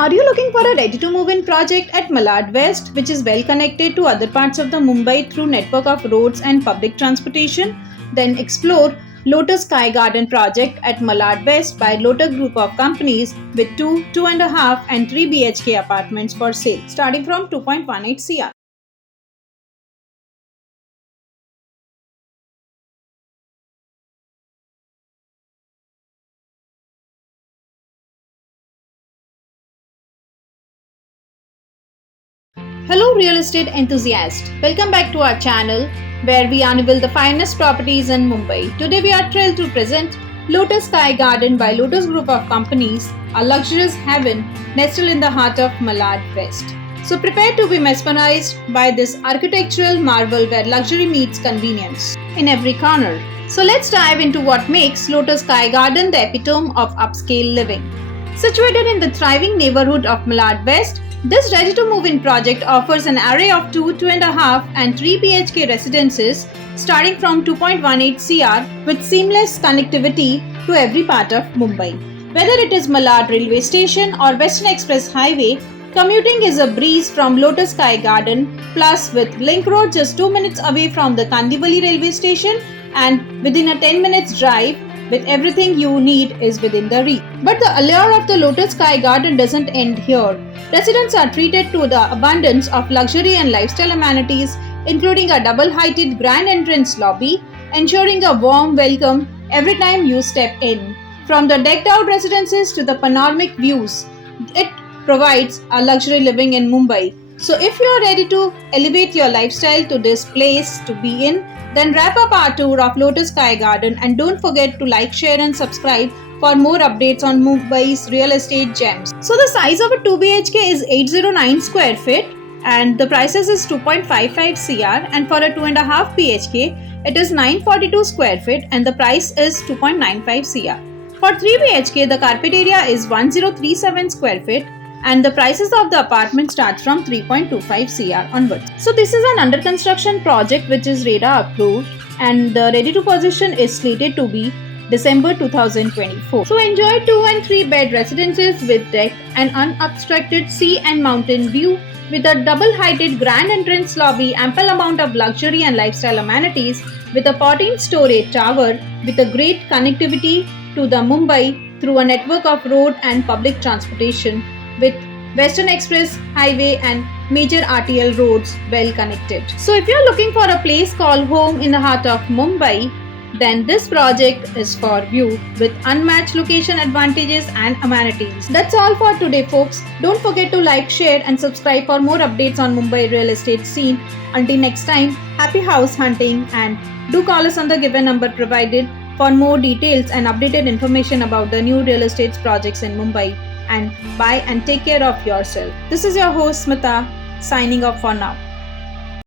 Are you looking for a ready-to-move-in project at Malad West, which is well connected to other parts of the Mumbai through network of roads and public transportation? Then explore Lotus Sky Garden project at Malad West by Lotus Group of Companies with 2, 2.5 and 3 BHK apartments for sale, starting from 2.18 CR. Hello, real estate enthusiast. Welcome back to our channel where we unveil the finest properties in Mumbai. Today, we are thrilled to present Lotus Sky Garden by Lotus Group of Companies, a luxurious haven nestled in the heart of Malad West. So, prepare to be mesmerized by this architectural marvel where luxury meets convenience in every corner. So, let's dive into what makes Lotus Sky Garden the epitome of upscale living. Situated in the thriving neighborhood of Malad West, this ready-to-move-in project offers an array of 2, 2.5 and 3 BHK residences starting from 2.18 CR with seamless connectivity to every part of Mumbai. Whether it is Malad railway station or Western Express highway, commuting is a breeze from Lotus Sky Garden, plus with Link Road just 2 minutes away from the Kandivali railway station and within a 10 minutes drive with everything you need is within the reach. But the allure of the Lotus Sky Garden doesn't end here. Residents are treated to the abundance of luxury and lifestyle amenities, including a double-heighted grand entrance lobby, ensuring a warm welcome every time you step in. From the decked-out residences to the panoramic views, it provides a luxury living in Mumbai. So if you are ready to elevate your lifestyle to this place to be in, then wrap up our tour of Lotus Sky Garden and don't forget to like, share and subscribe for more updates on Mumbai's real estate gems. So the size of a 2 BHK is 809 square feet and the prices is 2.55 CR, and for a 2.5 BHK it is 942 square feet and the price is 2.95 CR. For 3 BHK the carpet area is 1037 square feet and the prices of the apartment start from 3.25 CR onwards. So this is an under construction project which is RERA approved and the ready to possession is slated to be December 2024. So enjoy 2 and 3 bed residences with deck and unobstructed sea and mountain view with a double-heighted grand entrance lobby, ample amount of luxury and lifestyle amenities with a 14-story tower with a great connectivity to the Mumbai through a network of road and public transportation with Western Express highway and major RTL roads well connected. So if you're looking for a place called home in the heart of Mumbai, then this project is for you with unmatched location advantages and amenities. That's all for today, folks. Don't forget to like, share and subscribe for more updates on Mumbai real estate scene. Until next time, happy house hunting and do call us on the given number provided for more details and updated information about the new real estate projects in Mumbai. And buy and take care of yourself. This is your host Smita signing off for now.